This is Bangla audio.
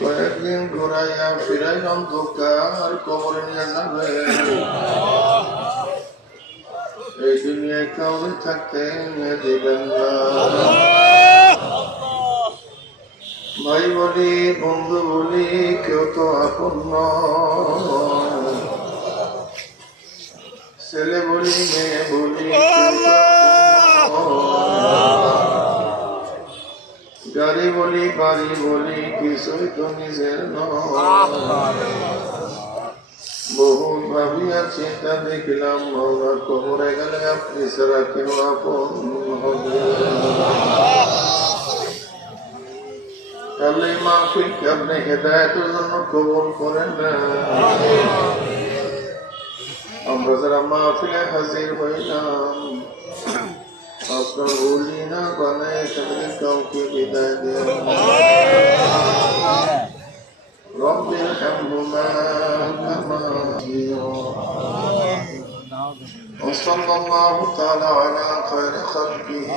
কয়েকদিন ঘুরাইয়া ফিরাই অন্ধকার কবরে নিয়ে যাবে। এই দুনিয়ায় কাউরে থাকতে দিবেন না। ভাই বলি বন্ধু বলি কেউ তো আপন নয়। ছেলে বলি মেয়ে বলি কেউ তো আপন নয়। গাড়ি বলি বাড়ি বলি কিছুই তো নিজের নয়। বহু ভাবিয়া চিন্তা দেখলাম মৌলার কবরে গেলে আপনি ছাড়া কেউ আপন হবে। তাহলে মাহফিলকে আপনি হেদায়েতের জন্য কবুল করেন না। আমরা যারা মাহফিলে হাজির হইলাম আপনার বলি না বানায় তাদের কাউকে বিদায় দেন। রব্বির হামহুমা কামা রাব্বায়ানি। وصلى الله تعالى على خير خلقه